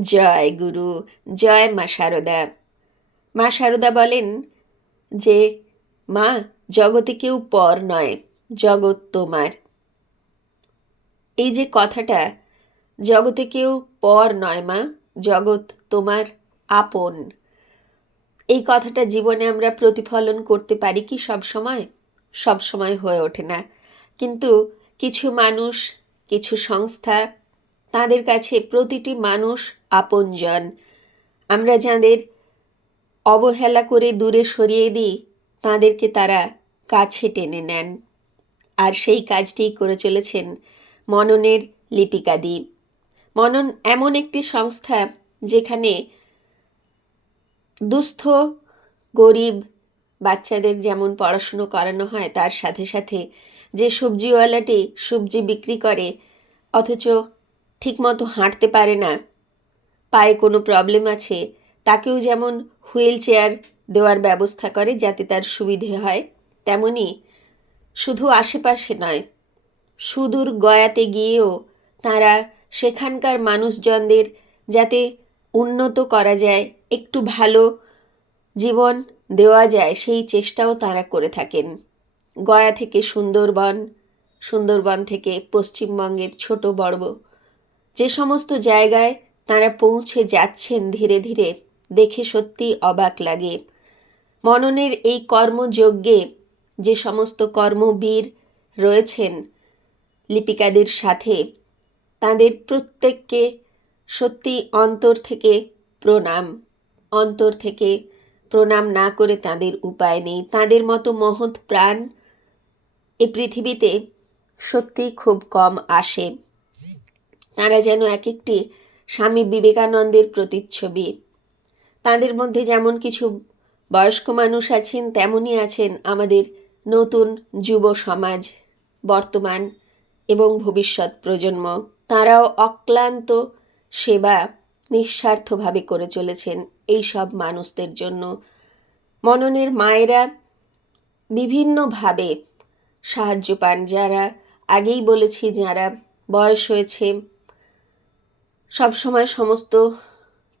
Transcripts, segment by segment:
জয় গুরু, জয় মা শারদা মা শারদা বলেন যে, মা, জগতে কেউ পর নয়, জগৎ তোমার। এই যে কথাটা, জগতে কেউ পর নয় মা, জগৎ তোমার আপন। এই কথাটা জীবনে আমরা প্রতিফলন করতে পারি কি সব সময়? সব সময় হয়ে ওঠে না। কিন্তু কিছু মানুষ, কিছু সংস্থা তাদের কাছে প্রতিটি মানুষ আপনজন। আমরা যাদের অবহেলা করে দূরে সরিয়ে দিই, তাদেরকে তারা কাছে টেনে নেন। আর সেই কাজটি করে চলেছেন মননের লিপিকাদি। মনন এমন একটি সংস্থা যেখানে দুস্থ, গরিব বাচ্চাদের যেমন পড়াশুনো করানো হয়, তার সাথে সাথে যে সবজিওয়ালাটি সবজি বিক্রি করে, অথচ ঠিকমতো হাঁটতে পারে না। পায়ে কোনো প্রবলেম আছে, তাকেও যেমন হুইল চেয়ার দেওয়ার ব্যবস্থা করে যাতে তার সুবিধে হয় তেমনি শুধু আশেপাশে নয়, সুদূর গয়াতে গিয়েও তারা সেখানকার মানুষজনদের যাতে উন্নত করা যায়, একটু ভালো জীবন দেওয়া যায়, সেই চেষ্টাও তারা করে থাকেন। গয়া থেকে সুন্দরবন সুন্দরবন থেকে পশ্চিমবঙ্গের ছোট বড় যে সমস্ত জায়গায় তারা পৌঁছে যাচ্ছেন ধীরে ধীরে, দেখে সত্যি অবাক লাগে। মননের এই কর্মযজ্ঞে যে সমস্ত কর্মবীর রয়েছেন লিপিকাদের সাথে, তাদের প্রত্যেককে সত্যি অন্তর থেকে প্রণাম। অন্তর থেকে প্রণাম না করে তাদের উপায় নেই। তাদের মতো মহৎ প্রাণ এ পৃথিবীতে সত্যি খুব কম আসে। তারা যেন এক একটি স্বামী বিবেকানন্দের প্রতিচ্ছবি। তাদের মধ্যে যেমন কিছু বয়স্ক মানুষ আছেন তেমনই আছেন আমাদের নতুন যুব সমাজ, বর্তমান এবং ভবিষ্যৎ প্রজন্ম। তারাও অক্লান্ত সেবা নিঃস্বার্থভাবে করে চলেছেন এই সব মানুষদের জন্য। মননের মায়েরা বিভিন্নভাবে সাহায্য পান। যারা আগেই বলেছি, যারা বয়স হয়েছে সবসময় সমস্ত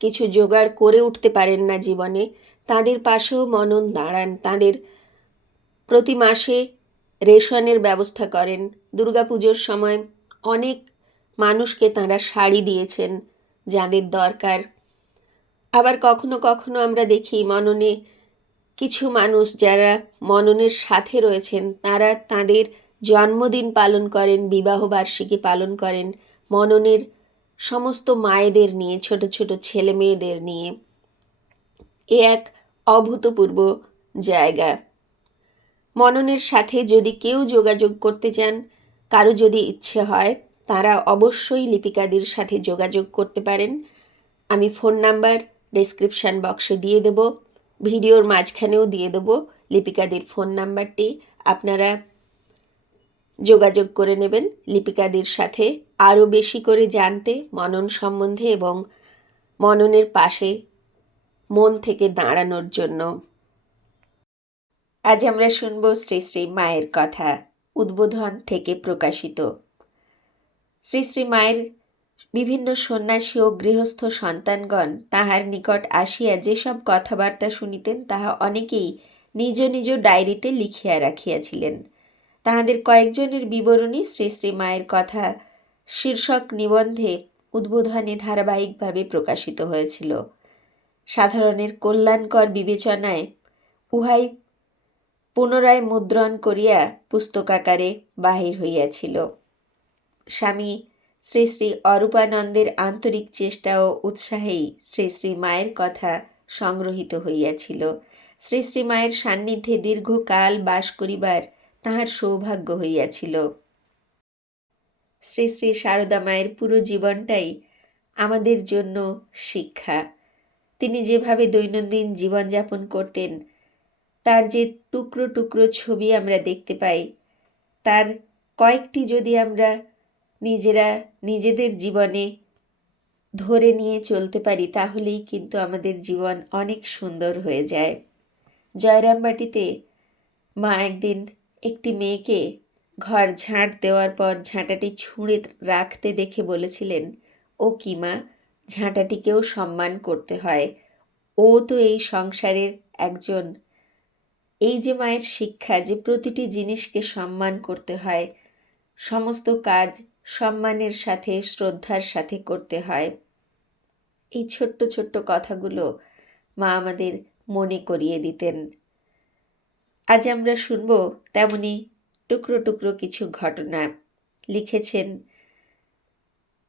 কিছু জোগাড় করে উঠতে পারেন না জীবনে। তাদের পাশেও মনন দাঁড়ান, তাদের প্রতি মাসে রেশনের ব্যবস্থা করেন। দুর্গাপুজোর সময় অনেক মানুষকে তারা শাড়ি দিয়েছেন যাদের দরকার। আবার কখনো কখনো আমরা দেখি মননে কিছু মানুষ যারা মননের সাথে রয়েছেন, তারা তাদের জন্মদিন পালন করেন বিবাহবার্ষিকী পালন করেন। মননের সমস্ত মায়েদের নিয়ে, ছোট ছোট ছেলে মেয়েদের নিয়ে এ এক অভূতপূর্ব জায়গা। মননের সাথে যদি কেউ যোগাযোগ করতে চান, কারও যদি ইচ্ছে হয়, তারা অবশ্যই লিপিকাদের সাথে যোগাযোগ করতে পারেন। আমি ফোন নাম্বার ডেসক্রিপশান বক্সে দিয়ে দেব, ভিডিওর মাঝখানেও দিয়ে দেব লিপিকাদের ফোন নাম্বারটি। আপনারা যোগাযোগ করে নেবেন লিপিকাদের সাথে আরও বেশি করে জানতে মনন সম্বন্ধে এবং মননের পাশে মন থেকে দাঁড়ানোর জন্য। আজ আমরা শুনব শ্রী শ্রী মায়ের কথা, উদ্বোধন থেকে প্রকাশিত। শ্রী শ্রী মায়ের বিভিন্ন সন্ন্যাসী ও গৃহস্থ সন্তানগণ তাহার নিকট আসিয়া যেসব কথাবার্তা শুনিতেন, তাহা অনেকেই নিজ নিজ ডায়েরিতে লিখিয়া রাখিয়াছিলেন। তাহাদের কয়েকজনের বিবরণী শ্রী শ্রী মায়ের কথা শীর্ষক নিবন্ধে উদ্বোধনে ধারাবাহিকভাবে প্রকাশিত হয়েছিল। সাধারণের কল্যাণকর বিবেচনায় উহাই পুনরায় মুদ্রণ করিয়া পুস্তকাকারে বাহির হইয়াছিল। স্বামী শ্রী শ্রী অরূপানন্দের আন্তরিক চেষ্টা ও উৎসাহেই শ্রী শ্রী মায়ের কথা সংগ্রহীত হইয়াছিল। শ্রী শ্রী মায়ের সান্নিধ্যে দীর্ঘকাল বাস করিবার তাহার সৌভাগ্য হইয়াছিল। শ্রী শ্রী সারদা মায়ের পুরো জীবনটাই আমাদের জন্য শিক্ষা। তিনি যেভাবে দৈনন্দিন জীবনযাপন করতেন, তার যে টুকরো টুকরো ছবি আমরা দেখতে পাই, তার কয়েকটি যদি আমরা নিজেরা নিজেদের জীবনে ধরে নিয়ে চলতে পারি, তাহলেই কিন্তু আমাদের জীবন অনেক সুন্দর হয়ে যায়। জয়রামবাটিতে মা একদিন একটি মেয়েকে ঘর ঝাঁট দেওয়ার পর ঝাঁটাটি ছুঁড়ে রাখতে দেখে বলেছিলেন, ও কি মা, ঝাঁটাটিকেও সম্মান করতে হয়। ও তো এই সংসারের একজন। এই যে মায়ের শিক্ষা যে প্রতিটি জিনিসকে সম্মান করতে হয়, সমস্ত কাজ সম্মানের সাথে, শ্রদ্ধার সাথে করতে হয়। এই ছোট্ট ছোট্ট কথাগুলো মা আমাদের মনে করিয়ে দিতেন। আজ আমরা শুনব তেমনি টুকরো টুকরো কিছু ঘটনা। লিখেছেন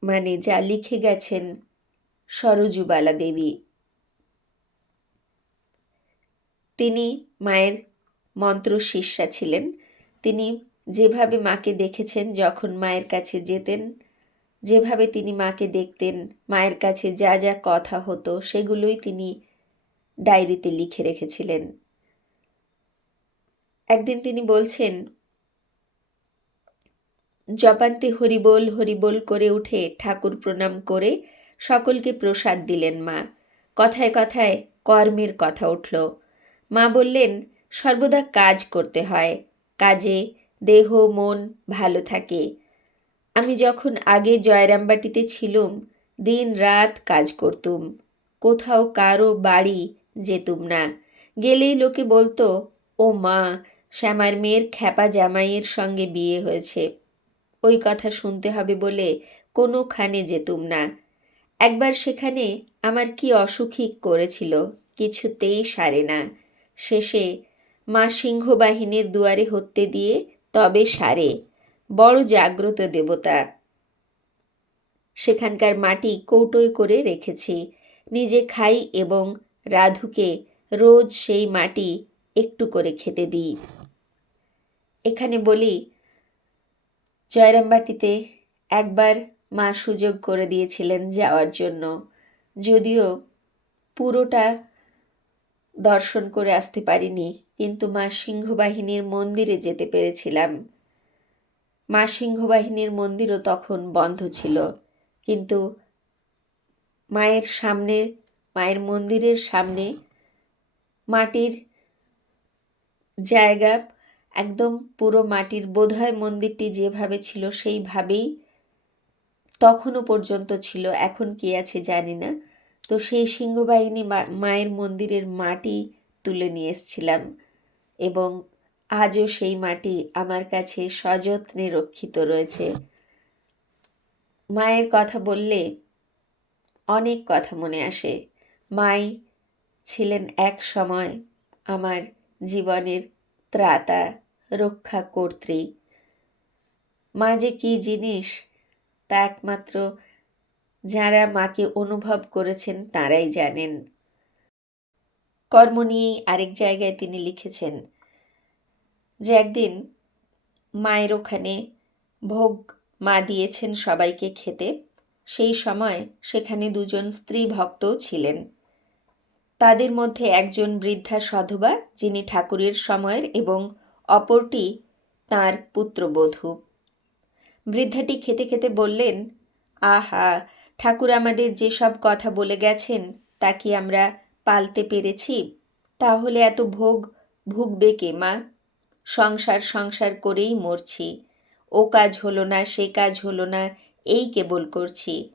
মানে যা লিখে গেছেন সরজুবালা দেবী তিনি মায়ের মন্ত্র শিষ্যা ছিলেন। তিনি যেভাবে মাকে দেখেছেন, যখন মায়ের কাছে যেতেন, যেভাবে তিনি মাকে দেখতেন, মায়ের কাছে যা যা কথা হতো, সেগুলোই তিনি ডায়েরিতে লিখে রেখেছিলেন। একদিন তিনি বলছেন, জপান্তে হরিবোল হরিবোল করে উঠে ঠাকুর প্রণাম করে সকলকে প্রসাদ দিলেন মা। কথায় কথায় কর্মের কথা উঠল। মা বললেন, সর্বদা কাজ করতে হয়। কাজে দেহ, মন ভালো থাকে। আমি যখন আগে জয়রামবাটিতে ছিলুম, দিন রাত কাজ করতুম। কোথাও কারও বাড়ি যেতুম না। গেলেই লোকে বলতো, ও মা শ্যামার মেয়ের খ্যাপা জামাইয়ের সঙ্গে বিয়ে হয়েছে। ওই কথা শুনতে হবে বলে কোনোখানে যেতুম না। একবার সেখানে আমার কি অসুখী করেছিল কিছুতেই সারে না। শেষে মা সিংহবাহিনীর দুয়ারে হত্যে দিয়ে তবে সারে। বড় জাগ্রত দেবতা। সেখানকার মাটি কৌটোয় করে রেখেছি। নিজে খাই এবং রাধুকে রোজ সেই মাটি একটু করে খেতে দিই। এখানে বলি, জয়রামবাটিতে একবার মা সুযোগ করে দিয়েছিলেন যাওয়ার জন্য। যদিও পুরোটা দর্শন করে আসতে পারিনি, কিন্তু মা সিংহবাহিনীর মন্দিরে যেতে পেরেছিলাম। মা সিংহবাহিনীর মন্দিরও তখন বন্ধ ছিল, কিন্তু মায়ের সামনে, মায়ের মন্দিরের সামনে মাটির জায়গা একদম পুরো মাটির বোধহয় মন্দিরটি যেভাবে ছিল সেইভাবেই তখনও পর্যন্ত ছিল, এখন কি আছে জানি না। তো সেই সিংহবাহিনী মায়ের মন্দিরের মাটি তুলে নিয়ে এসছিলাম এবং আজও সেই মাটি আমার কাছে সযত্নে রক্ষিত রয়েছে। মায়ের কথা বললে অনেক কথা মনে আসে। মাই ছিলেন এক সময় আমার জীবনের ত্রাতা রক্ষা কর্ত্রী। মা যে কী জিনিস? তা একমাত্র যারা মাকে অনুভব করেছেন, তারাই জানেন। কর্ম নিয়েই আরেক জায়গায় তিনি লিখেছেন, যে একদিন মায়ের ওখানে ভোগ মা দিয়েছেন সবাইকে খেতে। সেই সময় সেখানে দুজন স্ত্রী ভক্তও ছিলেন। তাদের মধ্যে একজন বৃদ্ধা সধবা, যিনি ঠাকুরের সময়ের এবং অপরটি তার পুত্রবধূ। বৃদ্ধাটি খেতে খেতে বললেন, আহা, ঠাকুর আমাদের যেসব কথা বলে গেছেন, তা কি আমরা পালতে পেরেছি? তাহলে এত ভোগ ভুগবে কে, মা? সংসার সংসার করেই মরছি। ও কাজ হলো না, সে কাজ হলো না, এই কেবল করছি।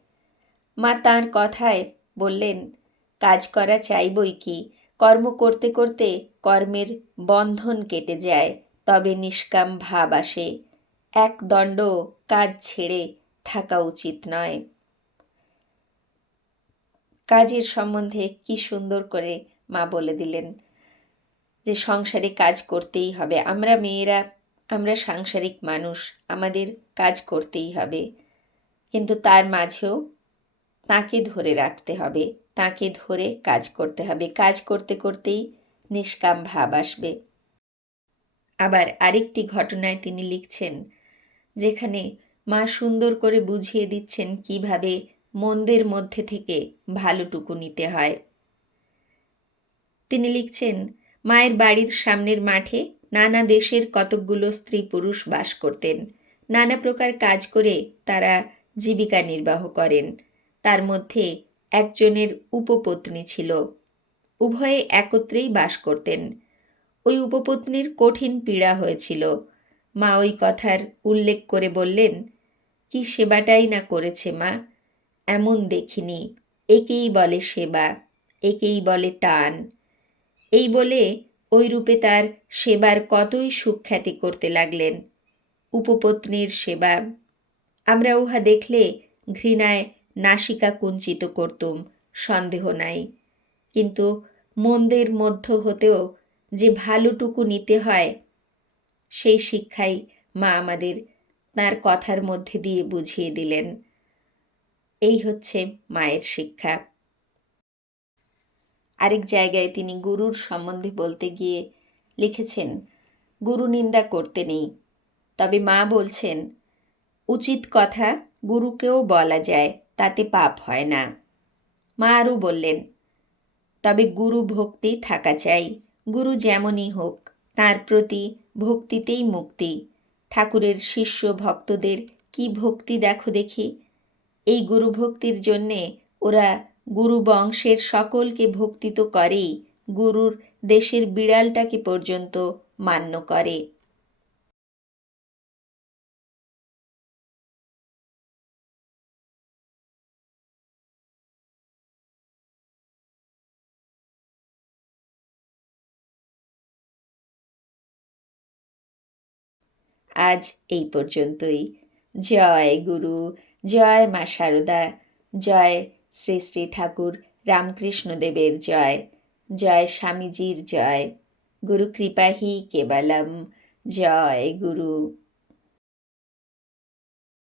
মা তাঁর কথায় বললেন কাজ করা চাইবই কি? কর্ম করতে করতে কর্মের বন্ধন কেটে যায়, তবে নিষ্কাম ভাব আসে। এক দণ্ড কাজ ছেড়ে থাকা উচিত নয়। কাজের সম্বন্ধে কি সুন্দর করে মা বলে দিলেন যে, সংসারে কাজ করতেই হবে। আমরা মেয়েরা, আমরা সাংসারিক মানুষ, আমাদের কাজ করতেই হবে। কিন্তু তার মাঝেও তাকে ধরে রাখতে হবে, তাকে ধরে কাজ করতে হবে। কাজ করতে করতেই নিষ্কাম ভাব আসবে। আবার আরেকটি ঘটনায় তিনি লিখছেন, যেখানে মা সুন্দর করে বুঝিয়ে দিচ্ছেন কীভাবে মন্দের মধ্যে থেকে ভালোটুকু নিতে হয়। তিনি লিখছেন, মায়ের বাড়ির সামনের মাঠে নানা দেশের কতকগুলো স্ত্রী পুরুষ বাস করতেন। নানা প্রকার কাজ করে তারা জীবিকা নির্বাহ করেন। তার মধ্যে একজনের উপপত্নী ছিল। উভয়ে একত্রেই বাস করতেন। ওই উপপত্নীর কঠিন পীড়া হয়েছিল। মা ওই কথার উল্লেখ করে বললেন, কি সেবাটাই না করেছে মা? এমন দেখিনি। একেই বলে সেবা, একেই বলে টান। এই বলে ওই রূপে তার সেবার কতই সুখ্যাতি করতে লাগলেন। উপপত্নীর সেবা। আমরা উহা দেখলে ঘৃণায় নাসিকা কুঞ্চিত করতুম, সন্দেহ নাই। কিন্তু মন্দের মধ্য হতেও যে ভালোটুকু নিতে হয়, সেই শিক্ষাই মা আমাদের তার কথার মধ্যে দিয়ে বুঝিয়ে দিলেন। এই হচ্ছে মায়ের শিক্ষা। আরেক জায়গায় তিনি গুরুর সম্বন্ধে বলতে গিয়ে লিখেছেন, গুরু নিন্দা করতে নেই। তবে মা বলছেন, উচিত কথা গুরুকেও বলা যায়। তাতে পাপ হয় না। মা আরও বললেন, তবে গুরু ভক্তি থাকা চাই। গুরু যেমনই হোক, তার প্রতি ভক্তিতেই মুক্তি। ঠাকুরের শিষ্য ভক্তদের কি ভক্তি দেখো দেখি? এই গুরু ভক্তির জন্যে ওরা গুরু বংশের সকলকে ভক্তি তো করেই, গুরুর দেশের বিড়ালটাকে পর্যন্ত মান্য করে। আজ এই পর্যন্তই। জয় গুরু, জয় মা শারদা জয় শ্রী শ্রী ঠাকুর রামকৃষ্ণদেবের জয় জয় স্বামীজির জয়। গুরু কৃপাহি কেবলম। জয় গুরু।